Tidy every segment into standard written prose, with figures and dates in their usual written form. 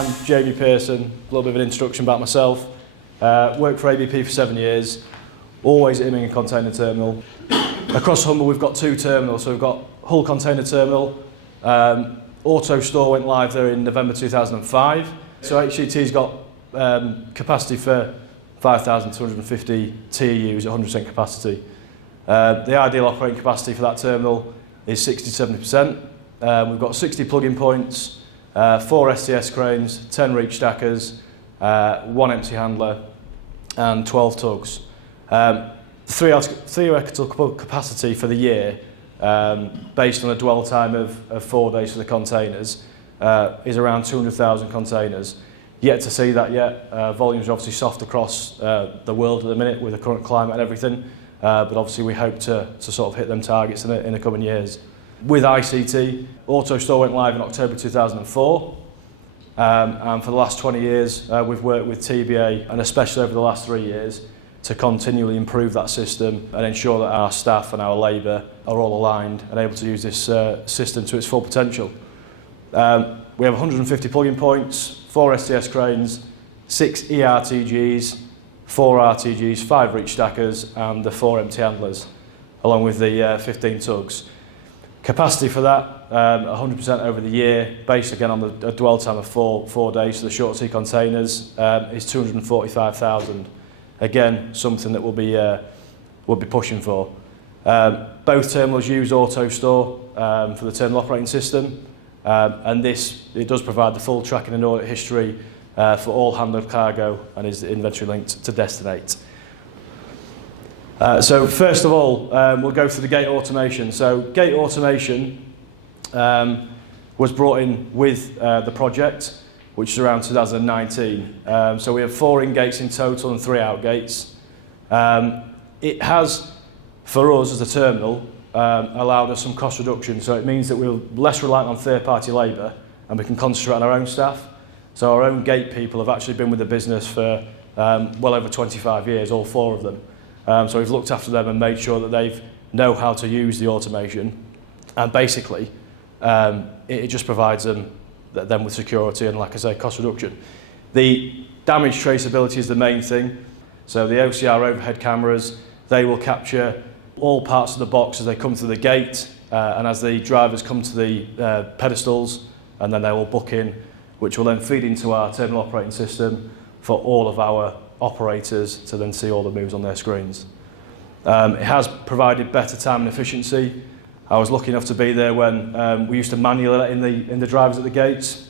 I'm Jamie Pearson. A little bit of an introduction about myself. Worked for ABP for 7 years, always at Immingham Container Terminal. Across Humber we've got 2 terminals, so we've got Hull Container Terminal. Autostore went live there in November 2005. So HCT's got capacity for 5,250 TEUs at 100% capacity. The ideal operating capacity for that terminal is 60-70%. We've got 60 plug-in points, 4 STS cranes, 10 reach stackers, 1 empty handler and 12 tugs. Theoretical capacity for the year, based on a dwell time of 4 days for the containers, is around 200,000 containers. Yet to see that yet. Volumes are obviously soft across the world at the minute with the current climate and everything, but obviously we hope to sort of hit them targets in the coming years. With ICT, Autostore went live in October 2004, and for the last 20 years we've worked with TBA, and especially over the last 3 years, to continually improve that system and ensure that our staff and our labour are all aligned and able to use this system to its full potential. We have 150 plug-in points, 4 STS cranes, 6 ERTGs, 4 RTGs, 5 reach stackers and the 4 empty handlers, along with the 15 tugs. Capacity for that, 100% over the year, based again on the dwell time of 4 days, so the short sea containers, is 245,000. Again, something that we'll be pushing for. Both terminals use Autostore for the terminal operating system, and it does provide the full tracking and audit history for all handled cargo and is inventory linked to Destinate. So first of all, we'll go through the gate automation. So gate automation was brought in with the project, which is around 2019. So we have 4 in-gates in total and 3 out-gates. It has, for us as a terminal, allowed us some cost reduction. So it means that we're less reliant on third-party labour and we can concentrate on our own staff. So our own gate people have actually been with the business for well over 25 years, all 4 of them. So we've looked after them and made sure that they know how to use the automation, and basically it just provides them with security and, like I say, cost reduction. The damage traceability is the main thing. So the OCR overhead cameras, they will capture all parts of the box as they come through the gate and as the drivers come to the pedestals, and then they will book in, which will then feed into our terminal operating system for all of our operators to then see all the moves on their screens. It has provided better time and efficiency. I was lucky enough to be there when we used to manually let in the drivers at the gates,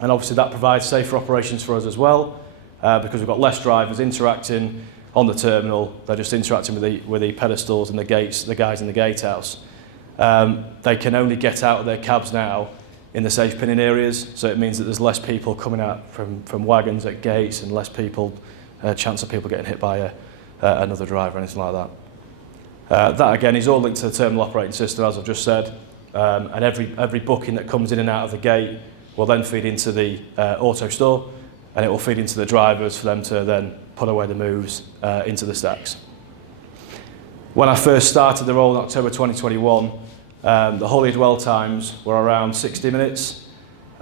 and obviously that provides safer operations for us as well, because we've got less drivers interacting on the terminal. They're just interacting with the pedestals and the gates, the guys in the gatehouse. They can only get out of their cabs now in the safe pinning areas, so it means that there's less people coming out from wagons at gates and less people, chance of people getting hit by another driver or anything like that. That again is all linked to the terminal operating system, as I've just said, and every booking that comes in and out of the gate will then feed into the Autostore, and it will feed into the drivers for them to then put away the moves into the stacks. When I first started the role in October 2021, the holiday dwell times were around 60 minutes.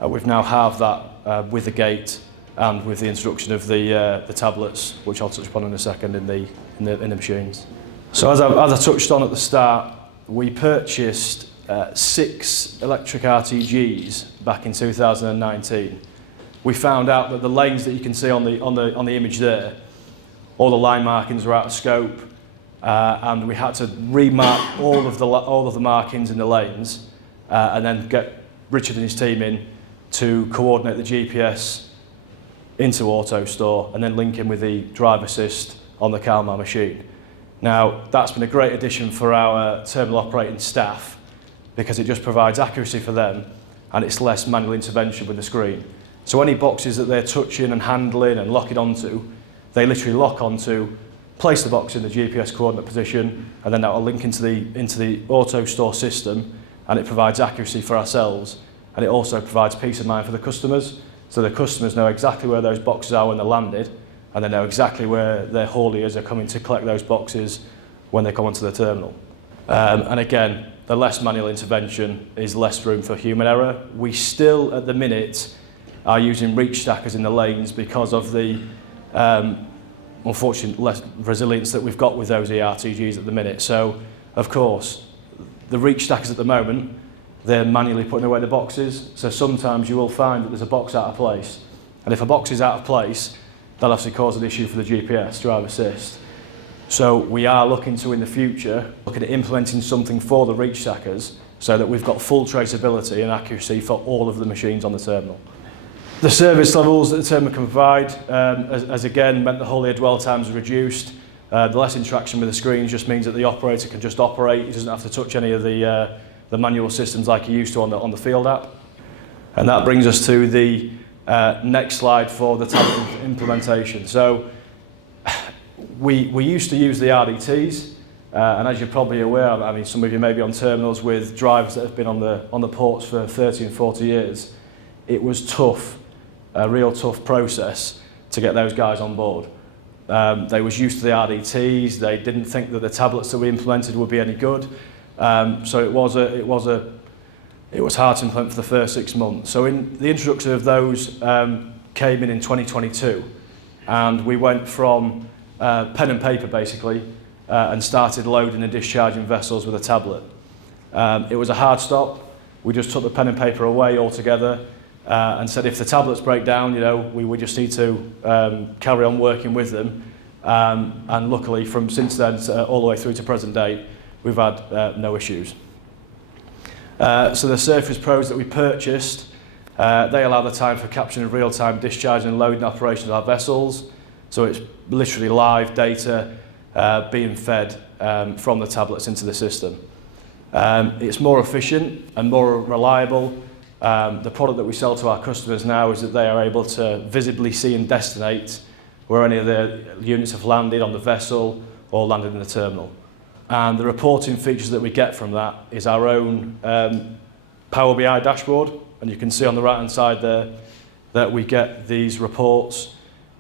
We've now halved that with the gate and with the introduction of the tablets, which I'll touch upon in a second in the machines. So as I touched on at the start, we purchased 6 electric RTGs back in 2019. We found out that the lanes that you can see on the image there, all the line markings were out of scope, and we had to remark all of the markings in the lanes, and then get Richard and his team in to coordinate the GPS into Autostore and then link in with the drive assist on the Kalmar machine. Now, that's been a great addition for our terminal operating staff because it just provides accuracy for them and it's less manual intervention with the screen. So any boxes that they're touching and handling and locking onto, they literally lock onto, place the box in the GPS coordinate position, and then that will link into the Autostore system, and it provides accuracy for ourselves, and it also provides peace of mind for the customers. So the customers know exactly where those boxes are when they're landed, and they know exactly where their hauliers are coming to collect those boxes when they come onto the terminal. And again, the less manual intervention is less room for human error. We still, at the minute, are using reach stackers in the lanes because of the unfortunately less resilience that we've got with those ERTGs at the minute. So, of course, the reach stackers at the moment, they're manually putting away the boxes. So sometimes you will find that there's a box out of place. And if a box is out of place, that'll obviously cause an issue for the GPS, drive assist. So we are looking to, in the future, looking at implementing something for the reach stackers so that we've got full traceability and accuracy for all of the machines on the terminal. The service levels that the terminal can provide has again meant the whole air dwell times are reduced. The less interaction with the screens just means that the operator can just operate. He doesn't have to touch any of the manual systems like he used to on the field app. And that brings us to the next slide for the tablet implementation. So we used to use the RDTs, and as you're probably aware, I mean, some of you may be on terminals with drivers that have been on the ports for 30 and 40 years. It was tough, a real tough process to get those guys on board. They was used to the RDTs. They didn't think that the tablets that we implemented would be any good. So it was hard to implement for the first 6 months. So in the introduction of those came in 2022, and we went from pen and paper basically and started loading and discharging vessels with a tablet. It was a hard stop. We just took the pen and paper away altogether and said if the tablets break down, you know, we just need to carry on working with them. And luckily, from since then all the way through to present day, we've had no issues. So the Surface Pros that we purchased, they allow the time for capturing real-time discharge and loading operations of our vessels. So it's literally live data being fed from the tablets into the system. It's more efficient and more reliable. The product that we sell to our customers now is that they are able to visibly see and destinate where any of the units have landed on the vessel or landed in the terminal. And the reporting features that we get from that is our own Power BI dashboard. And you can see on the right-hand side there that we get these reports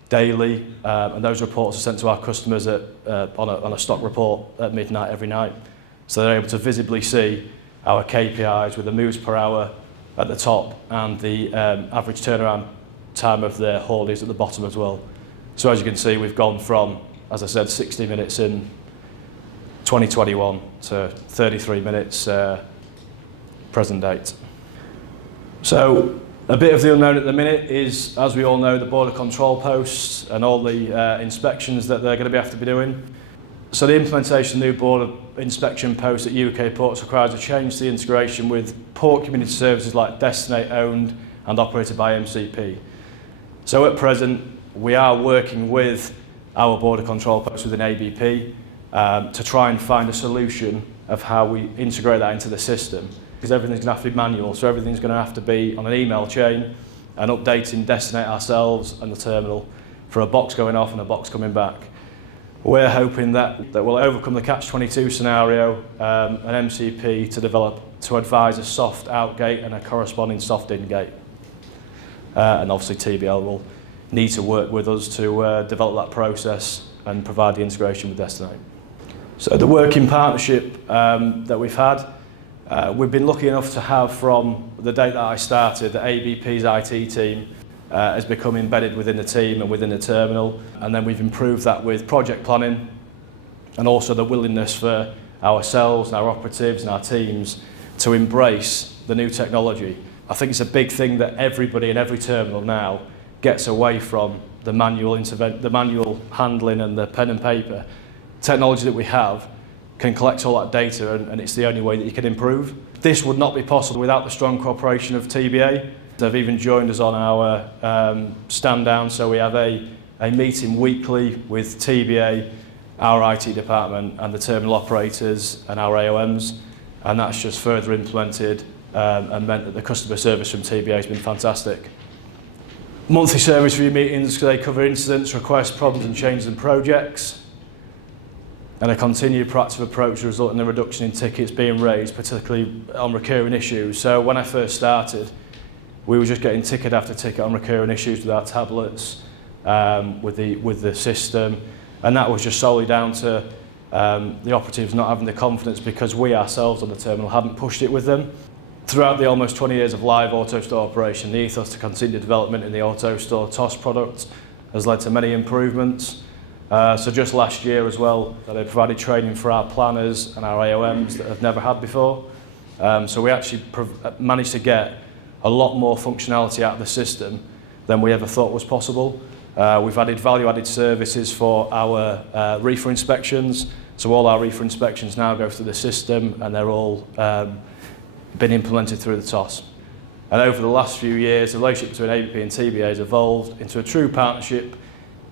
daily, and those reports are sent to our customers on a stock report at midnight every night. So they're able to visibly see our KPIs with the moves per hour at the top and the average turnaround time of their haulage at the bottom as well. So as you can see, we've gone from, as I said, 60 minutes in 2021 to 33 minutes present date. So a bit of the unknown at the minute is, as we all know, the border control posts and all the inspections that they're going to have to be doing. So the implementation of new border inspection posts at UK ports requires a change to the integration with port community services like Destinate owned and operated by MCP. So at present, we are working with our border control posts within ABP to try and find a solution of how we integrate that into the system. Because everything's going to have to be manual, so everything's going to have to be on an email chain and updating Destinate ourselves and the terminal for a box going off and a box coming back. We're hoping that we'll overcome the catch-22 scenario and MCP to advise a soft out gate and a corresponding soft in gate. And obviously TBL will need to work with us to develop that process and provide the integration with Destinate. So the working partnership that we've had, we've been lucky enough to have from the date that I started, the ABP's IT team has become embedded within the team and within the terminal, and then we've improved that with project planning and also the willingness for ourselves and our operatives and our teams to embrace the new technology. I think it's a big thing that everybody in every terminal now gets away from the manual handling and the pen and paper. Technology that we have can collect all that data, and it's the only way that you can improve. This would not be possible without the strong cooperation of TBA. They've even joined us on our stand down, so we have a meeting weekly with TBA, our IT department and the terminal operators and our AOMs, and that's just further implemented and meant that the customer service from TBA has been fantastic. Monthly service review meetings, they cover incidents, requests, problems and changes in projects, and a continued proactive approach resulting in a reduction in tickets being raised, particularly on recurring issues. So when I first started, we were just getting ticket after ticket on recurring issues with our tablets, with the system, and that was just solely down to the operatives not having the confidence because we ourselves on the terminal hadn't pushed it with them. Throughout the almost 20 years of live Autostore operation, the ethos to continue development in the Autostore TOS product has led to many improvements. So just last year as well, they provided training for our planners and our AOMs that have never had before. So we actually managed to get a lot more functionality out of the system than we ever thought was possible. We've added value-added services for our reefer inspections. So all our reefer inspections now go through the system, and they're all been implemented through the TOS. And over the last few years, the relationship between ABP and TBA has evolved into a true partnership,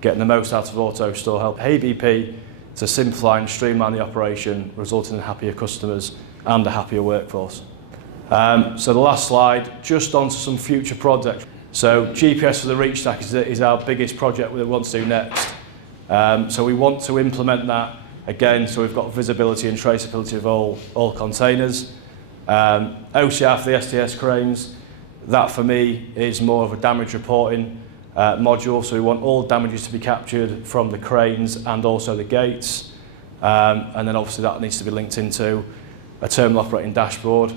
getting the most out of Autostore, help ABP to simplify and streamline the operation, resulting in happier customers and a happier workforce. So the last slide, just onto some future projects. So GPS for the reach stack is our biggest project we want to do next. So we want to implement that again, so we've got visibility and traceability of all containers. OCR for the STS cranes, that for me is more of a damage reporting module, so we want all damages to be captured from the cranes and also the gates, and then obviously that needs to be linked into a terminal operating dashboard.